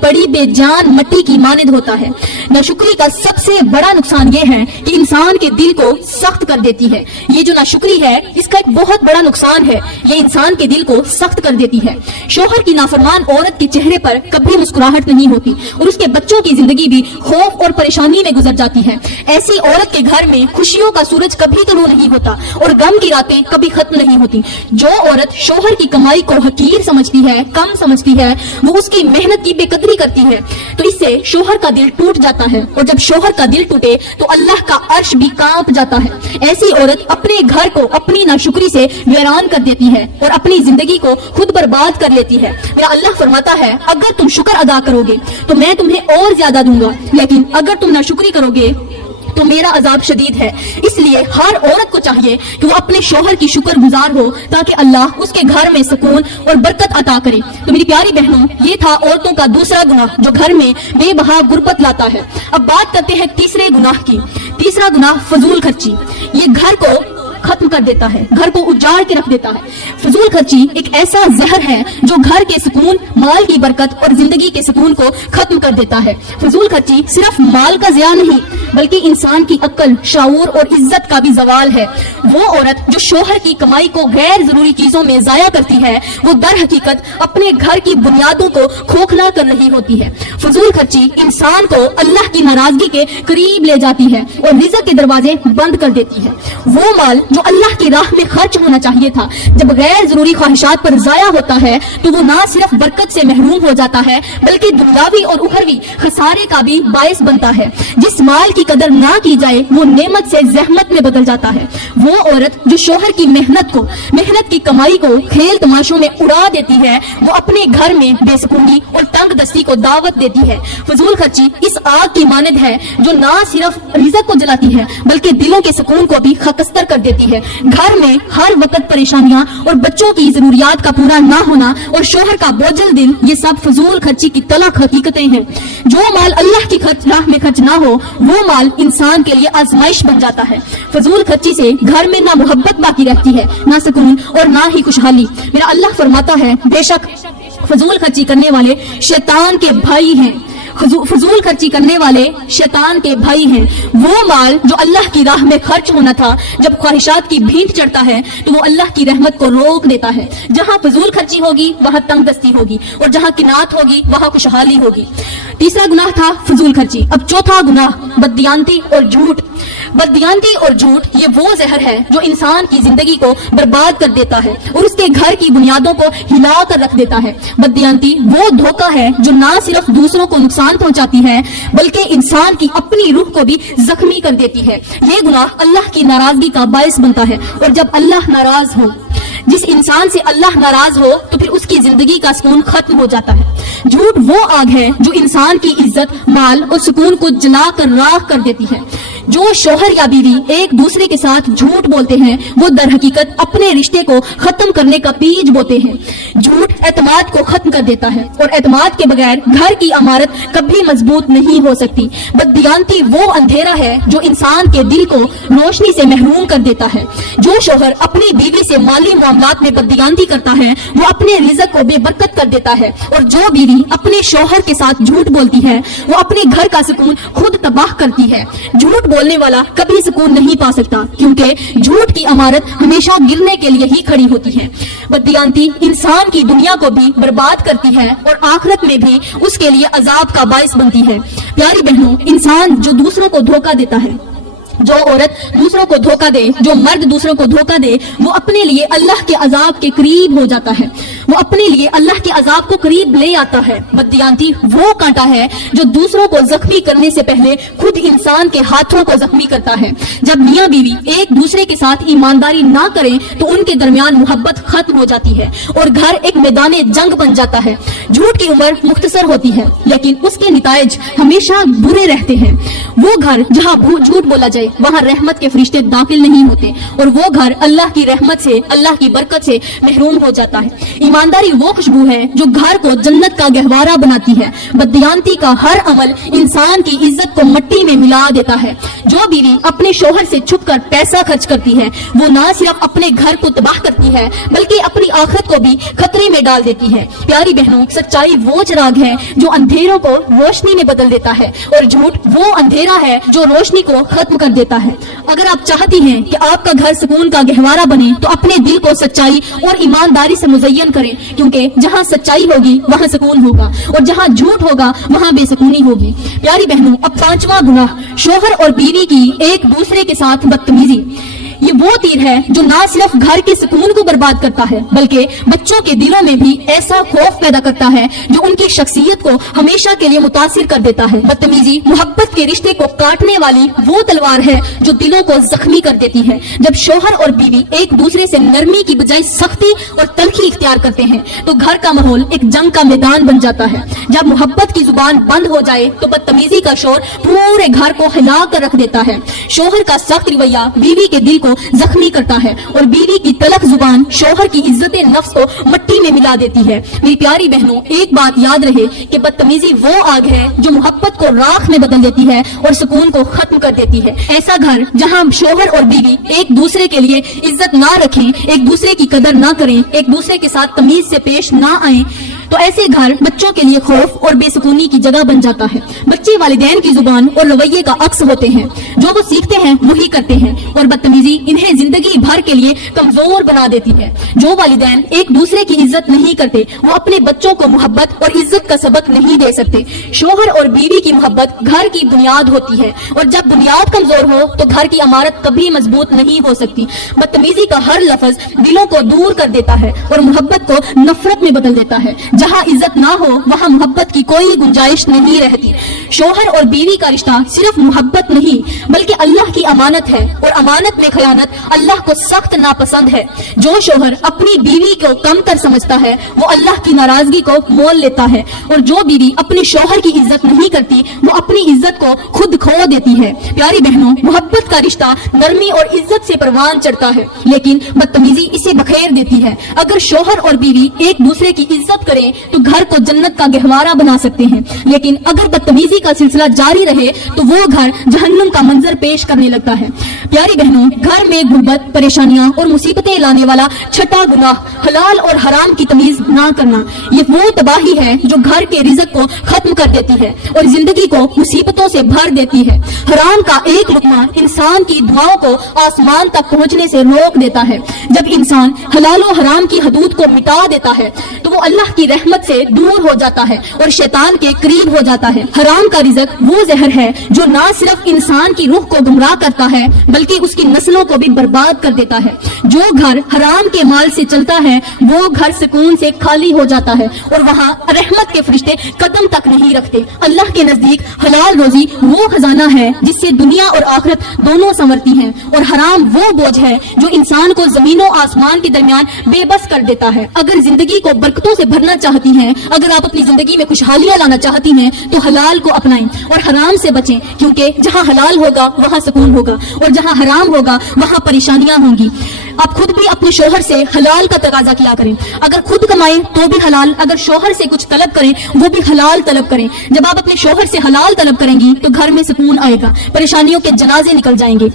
پڑی بے جان مٹی کی مانند ہوتا ہے۔ ناشکری کا سب سے بڑا نقصان یہ ہے کہ انسان کے دل کو سخت کر دیتی ہے۔ یہ جو ناشکری ہے اس کا ایک بہت بڑا نقصان ہے، یہ انسان کے دل کو سخت کر دیتی ہے۔ شوہر کی نافرمان عورت کے چہرے پر کبھی مسکراہٹ نہیں ہوتی اور اس کے بچوں کی زندگی بھی خوف اور پریشانی میں گزر جاتی ہے۔ ایسی عورت کے گھر میں خوشیوں کا سورج کبھی طلوع نہیں ہوتا اور غم کی راتیں کبھی ختم نہیں ہوتی۔ جو عورت شوہر کی کمائی کو حقیر سمجھتی ہے، کم سمجھتی ہے، وہ اس کی محنت کی بے قدری کرتی ہے تو اس سے شوہر کا دل ٹوٹ جاتا ہے، اور جب شوہر کا دل ٹوٹے تو اللہ کا عرش بھی کانپ جاتا ہے۔ ایسی عورت اپنے گھر کو اپنی ناشکری سے ویران کر دیتی ہے اور اپنی زندگی کو خود برباد کر لیتی ہے۔ میرا اللہ فرماتا ہے اگر تم شکر ادا کرو گے تو میں تمہیں اور زیادہ دوں گا، لیکن اگر تم ناشکری کرو گے تو میرا عذاب شدید ہے۔ اس لیے ہر عورت کو چاہیے کہ وہ اپنے شوہر کی شکر گزار ہو تاکہ اللہ اس کے گھر میں سکون اور برکت عطا کرے۔ تو میری پیاری بہنوں، یہ تھا عورتوں کا دوسرا گناہ جو گھر میں بے بہا غربت لاتا ہے۔ اب بات کرتے ہیں تیسرے گناہ کی۔ تیسرا گناہ فضول خرچی، یہ گھر کو ختم کر دیتا ہے، گھر کو اجاڑ کے رکھ دیتا ہے۔ فضول خرچی ایک ایسا زہر ہے جو گھر کے سکون، مال کی برکت اور زندگی کے سکون کو ختم کر دیتا ہے۔ فضول خرچی صرف مال کا ضیاع نہیں بلکہ انسان کی عقل، شعور اور عزت کا بھی زوال ہے۔ وہ عورت جو شوہر کی کمائی کو غیر ضروری چیزوں میں ضائع کرتی ہے وہ در حقیقت اپنے گھر کی بنیادوں کو کھوکھلا کر رہی ہوتی ہے۔ فضول خرچی انسان کو اللہ کی ناراضگی کے قریب لے جاتی ہے اور رزق کے دروازے بند کر دیتی ہے۔ وہ مال جو اللہ کی راہ میں خرچ ہونا چاہیے تھا جب غیر ضروری خواہشات پر ضائع ہوتا ہے تو وہ نہ صرف برکت سے محروم ہو جاتا ہے بلکہ دنیاوی اور اخروی خسارے کا بھی باعث بنتا ہے۔ جس مال کی قدر نہ کی جائے وہ نعمت سے زحمت میں بدل جاتا ہے۔ وہ عورت جو شوہر کی محنت کی کمائی کو کھیل تماشوں میں اڑا دیتی ہے وہ اپنے گھر میں بے سکونی اور تنگ دستی کو دعوت دیتی ہے۔ فضول خرچی اس آگ کی مانند ہے جو نہ صرف رزق کو جلاتی ہے بلکہ دلوں کے سکون کو بھی خاکستر کر دیتی ہے۔ گھر میں ہر وقت پریشانیاں اور بچوں کی ضروریات کا پورا نہ ہونا اور شوہر کا بوجھل دل، یہ سب فضول خرچی کی تلخ حقیقتیں ہیں۔ جو مال اللہ کی راہ میں خرچ نہ ہو وہ مال انسان کے لیے آزمائش بن جاتا ہے۔ فضول خرچی سے گھر میں نہ محبت باقی رہتی ہے، نہ سکون اور نہ ہی خوشحالی۔ میرا اللہ فرماتا ہے بے شک فضول خرچی کرنے والے شیطان کے بھائی ہیں۔ فضول خرچی کرنے والے شیطان کے بھائی ہیں۔ وہ مال جو اللہ کی راہ میں خرچ ہونا تھا جب خواہشات کی بھینٹ چڑھتا ہے تو وہ اللہ کی رحمت کو روک دیتا ہے۔ جہاں فضول خرچی ہوگی وہاں تنگ دستی ہوگی اور جہاں قناعت ہوگی وہاں خوشحالی ہوگی۔ تیسرا گناہ تھا فضول خرچی۔ اب چوتھا گناہ بددیانتی اور جھوٹ۔ بددیانتی اور جھوٹ یہ وہ زہر ہے جو انسان کی زندگی کو برباد کر دیتا ہے اور اس کے گھر کی بنیادوں کو ہلا کر رکھ دیتا ہے۔ بددیانتی وہ دھوکہ ہے جو نہ صرف دوسروں کو نقصان پہنچاتی ہے بلکہ انسان کی اپنی روح کو بھی زخمی کر دیتی ہے۔ یہ گناہ اللہ کی ناراضگی کا باعث بنتا ہے، اور جب اللہ ناراض ہو، جس انسان سے اللہ ناراض ہو تو پھر اس کی زندگی کا سکون ختم ہو جاتا ہے۔ جھوٹ وہ آگ ہے جو انسان کی عزت، مال اور سکون کو جلا کر راکھ کر دیتی ہے۔ جو شوہر یا بیوی ایک دوسرے کے ساتھ جھوٹ بولتے ہیں وہ در حقیقت اپنے رشتے کو ختم کرنے کا بیج بوتے ہیں۔ جھوٹ اعتماد کو ختم کر دیتا ہے اور اعتماد کے بغیر گھر کی عمارت کبھی مضبوط نہیں ہو سکتی۔ بددیانتی وہ اندھیرا ہے جو انسان کے دل کو روشنی سے محروم کر دیتا ہے۔ جو شوہر اپنی بیوی سے مالی معاملات میں بددیانتی کرتا ہے وہ اپنے رزق کو بے برکت کر دیتا ہے، اور جو بیوی اپنے شوہر کے ساتھ جھوٹ بولتی ہے وہ اپنے گھر کا سکون خود تباہ کرتی ہے۔ جھوٹ بولنے والا کبھی سکون نہیں پا سکتا کیونکہ جھوٹ کی عمارت ہمیشہ گرنے کے لیے ہی کھڑی ہوتی ہے۔ بددیانتی انسان کی دنیا کو بھی برباد کرتی ہے اور آخرت میں بھی اس کے لیے عذاب کا باعث بنتی ہے۔ پیاری بہنوں، انسان جو دوسروں کو دھوکہ دیتا ہے، جو عورت دوسروں کو دھوکہ دے، جو مرد دوسروں کو دھوکہ دے، وہ اپنے لیے اللہ کے عذاب کے قریب ہو جاتا ہے، وہ اپنے لیے اللہ کے عذاب کو قریب لے آتا ہے۔ بددیانتی وہ کانٹا ہے جو دوسروں کو زخمی کرنے سے پہلے خود انسان کے ہاتھوں کو زخمی کرتا ہے۔ جب میاں بیوی ایک دوسرے کے ساتھ ایمانداری نہ کریں تو ان کے درمیان محبت ختم ہو جاتی ہے اور گھر ایک میدان جنگ بن جاتا ہے۔ جھوٹ کی عمر مختصر ہوتی ہے لیکن اس کے نتائج ہمیشہ برے رہتے ہیں۔ وہ گھر جہاں جھوٹ بولا جائے جائے وہاں رحمت کے فرشتے داخل نہیں ہوتے اور وہ گھر اللہ کی رحمت سے، اللہ کی برکت سے محروم ہو جاتا ہے۔ ایمانداری وہ خوشبو ہے جو گھر کو جنت کا گہوارہ بناتی ہے۔ بددیانتی کا ہر عمل انسان کی عزت کو مٹی میں ملا دیتا ہے۔ جو بیوی اپنے شوہر سے چھپ کر پیسہ خرچ کرتی ہے وہ نہ صرف اپنے گھر کو تباہ کرتی ہے بلکہ اپنی آخرت کو بھی خطرے میں ڈال دیتی ہے۔ پیاری بہنوں، سچائی وہ چراغ ہے جو اندھیروں کو روشنی میں بدل دیتا ہے اور جھوٹ وہ اندھیرا ہے جو روشنی کو ختم کر دیتا ہے۔ اگر آپ چاہتی ہیں کہ آپ کا گھر سکون کا گہوارہ بنے تو اپنے دل کو سچائی اور ایمانداری سے مزین کریں، کیونکہ جہاں سچائی ہوگی وہاں سکون ہوگا اور جہاں جھوٹ ہوگا وہاں بے سکونی ہوگی۔ پیاری بہنوں، اب پانچواں گناہ، شوہر اور بیوی کی ایک دوسرے کے ساتھ بدتمیزی۔ یہ وہ تیر ہے جو نہ صرف گھر کے سکون کو برباد کرتا ہے بلکہ بچوں کے دلوں میں بھی ایسا خوف پیدا کرتا ہے جو ان کی شخصیت کو ہمیشہ کے لیے متاثر کر دیتا ہے۔ بدتمیزی محبت کے رشتے کو کاٹنے والی وہ تلوار ہے جو دلوں کو زخمی کر دیتی ہے۔ جب شوہر اور بیوی ایک دوسرے سے نرمی کی بجائے سختی اور تلخی اختیار کرتے ہیں تو گھر کا ماحول ایک جنگ کا میدان بن جاتا ہے۔ جب محبت کی زبان بند ہو جائے تو بدتمیزی کا شور پورے گھر کو ہلا کر رکھ دیتا ہے۔ شوہر کا سخت رویہ بیوی کے دل کو زخمی کرتا ہے اور بیوی کی تلخ زبان شوہر کی عزت نفس کو مٹی میں ملا دیتی ہے۔ میری پیاری بہنوں، ایک بات یاد رہے کہ بدتمیزی وہ آگ ہے جو محبت کو راکھ میں بدل دیتی ہے اور سکون کو ختم کر دیتی ہے۔ ایسا گھر جہاں شوہر اور بیوی ایک دوسرے کے لیے عزت نہ رکھیں، ایک دوسرے کی قدر نہ کریں، ایک دوسرے کے ساتھ تمیز سے پیش نہ آئیں، تو ایسے گھر بچوں کے لیے خوف اور بے سکونی کی جگہ بن جاتا ہے۔ بچے والدین کی زبان اور رویے کا عکس ہوتے ہیں، جو وہ سیکھتے ہیں وہی کرتے ہیں، اور بدتمیزی انہیں زندگی بھر کے لیے کمزور بنا دیتی ہے۔ جو والدین ایک دوسرے کی عزت نہیں کرتے وہ اپنے بچوں کو محبت اور عزت کا سبق نہیں دے سکتے۔ شوہر اور بیوی کی محبت گھر کی بنیاد ہوتی ہے، اور جب بنیاد کمزور ہو تو گھر کی عمارت کبھی مضبوط نہیں ہو سکتی۔ بدتمیزی کا ہر لفظ دلوں کو دور کر دیتا ہے اور محبت کو نفرت میں بدل دیتا ہے۔ جہاں عزت نہ ہو وہاں محبت کی کوئی گنجائش نہیں رہتی۔ شوہر اور بیوی کا رشتہ صرف محبت نہیں بلکہ اللہ کی امانت ہے، اور امانت میں خیانت اللہ کو سخت ناپسند ہے۔ جو شوہر اپنی بیوی کو کم تر سمجھتا ہے وہ اللہ کی ناراضگی کو مول لیتا ہے، اور جو بیوی اپنے شوہر کی عزت نہیں کرتی وہ اپنی عزت کو خود کھو دیتی ہے۔ پیاری بہنوں، محبت کا رشتہ نرمی اور عزت سے پروان چڑھتا ہے، لیکن بدتمیزی اسے بکھیر دیتی ہے۔ اگر شوہر اور بیوی ایک دوسرے کی عزت کریں تو گھر کو جنت کا گہوارہ بنا سکتے ہیں، لیکن اگر بدتمیزی کا سلسلہ جاری رہے تو وہ گھر جہنم کا منظر پیش کرنے لگتا ہے۔ پیاری بہنوں، گھر میں غربت، پریشانیاں اور مصیبتیں لانے والا چھٹا گناہ حلال اور حرام کی تمیز نہ کرنا۔ یہ وہ تباہی ہے جو گھر کے رزق کو ختم کر دیتی ہے اور زندگی کو مصیبتوں سے بھر دیتی ہے۔ حرام کا ایک لقمہ انسان کی دعاؤں کو آسمان تک پہنچنے سے روک دیتا ہے۔ جب انسان حلال و حرام کی حدود کو مٹا دیتا ہے تو وہ اللہ کی رحمت سے دور ہو جاتا ہے اور شیطان کے قریب ہو جاتا ہے۔ حرام کا رزق وہ زہر ہے جو نہ صرف انسان کی روح کو گمراہ کرتا ہے بلکہ اس کی نسلوں کو بھی برباد کر دیتا ہے۔ جو گھر حرام کے مال سے چلتا ہے وہ گھر سکون سے خالی ہو جاتا ہے اور وہاں رحمت کے فرشتے قدم تک نہیں رکھتے۔ اللہ کے نزدیک حلال روزی وہ خزانہ ہے جس سے دنیا اور آخرت دونوں سنورتی ہیں، اور حرام وہ بوجھ ہے جو انسان کو زمین و آسمان کے درمیان بے بس کر دیتا ہے۔ اگر زندگی کو برکتوں سے بھرنا چاہتی ہیں، اگر آپ اپنی زندگی میں خوشحالیاں لانا چاہتی ہیں تو حلال کو اپنائیں اور حرام سے بچیں، کیونکہ جہاں حلال ہوگا وہاں سکون ہوگا اور جہاں حرام ہوگا وہاں پریشانیاں ہوں گی۔ آپ خود بھی اپنے شوہر سے حلال کا تقاضا کیا کریں، اگر خود کمائیں تو بھی حلال، اگر شوہر سے کچھ طلب کریں وہ بھی حلال طلب کریں۔ جب آپ اپنے شوہر سے حلال طلب کریں گی تو گھر میں سکون آئے گا، پریشانیوں کے جنازے نکل جائیں گے۔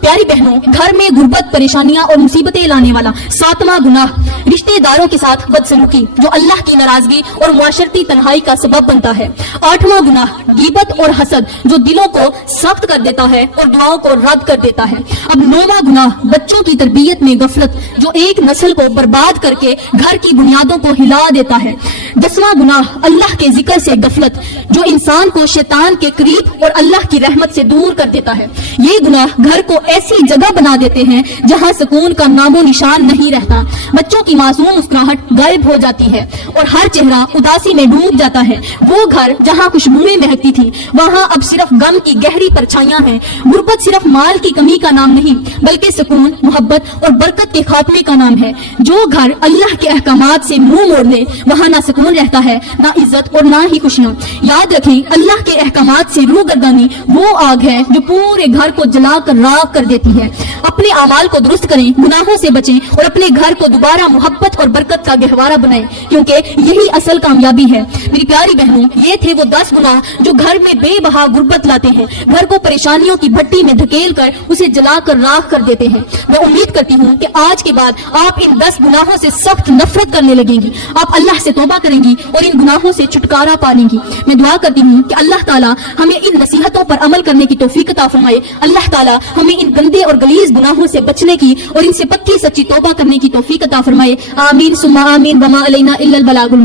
پیاری بہنوں، گھر میں غربت، پریشانیاں اور مصیبتیں لانے والا ساتواں گناہ رشتہ داروں کے ساتھ بدسلوکی، جو اللہ کی ناراضگی اور معاشرتی تنہائی کا سبب بنتا ہے۔ آٹھواں گناہ غیبت اور حسد، جو دلوں کو سخت کر دیتا ہے اور دعاؤں کو رد کر دیتا ہے۔ اب نواں گناہ بچوں کی تربیت میں غفلت، جو ایک نسل کو برباد کر کے گھر کی بنیادوں کو ہلا دیتا ہے۔ دسواں گناہ اللہ کے ذکر سے غفلت، جو انسان کو شیطان کے قریب اور اللہ کی رحمت سے دور کر دیتا ہے۔ یہ گناہ گھر کو ایسی جگہ بنا دیتے ہیں جہاں سکون کا نام و نشان نہیں رہتا. بچوں کی معصوم مسکراہٹ غائب ہو جاتی ہے اور ہر چہرہ اداسی میں ڈوب جاتا ہے. وہ گھر جہاں خوشبوئیں مہکتی تھی وہاں اب صرف غم کی گہری پرچھائیاں ہیں. غربت صرف مال کی کمی کا نام نہیں بلکہ سکون، محبت اور برکت کے خاتمے کا نام ہے. جو گھر اللہ کے احکامات سے منہ موڑ لے وہاں نہ سکون رہتا ہے، نہ عزت اور نہ ہی خوشیاں. یاد رکھیں، اللہ کے احکامات سے روگردانی وہ آگ ہے جو پورے گھر کو جلا کر راکھ کر دیتی ہے. اپنے اعمال کو درست کریں، گناہوں سے بچیں اور اپنے گھر کو دوبارہ محبت اور برکت کا گہوارہ بنائیں، کیونکہ یہی اصل کامیابی ہے. میری پیاری بہنوں، یہ تھے وہ 10 گناہ جو گھر میں بے بہا غربت لاتے ہیں، گھر کو پریشانیوں کی بھٹی میں دھکیل کر اسے جلا کر راکھ کر دیتے ہیں. میں امید کرتی ہوں کہ آج کے بعد آپ ان 10 گناہوں سے سخت نفرت کرنے لگیں گی، آپ اللہ سے توبہ کریں گی اور ان گناہوں سے چھٹکارا پالیں گی. میں دعا کرتی ہوں کہ اللہ تعالیٰ ہمیں ان نصیحتوں پر عمل کرنے کی توفیق عطا فرمائے. اللہ تعالیٰ ہمیں ان گندے اور غلیظ گناہوں سے بچنے کی اور ان سے پکی سچی توبہ کرنے کی توفیق عطا فرمائے. آمین ثم آمین. وما علینا الا البلاغ.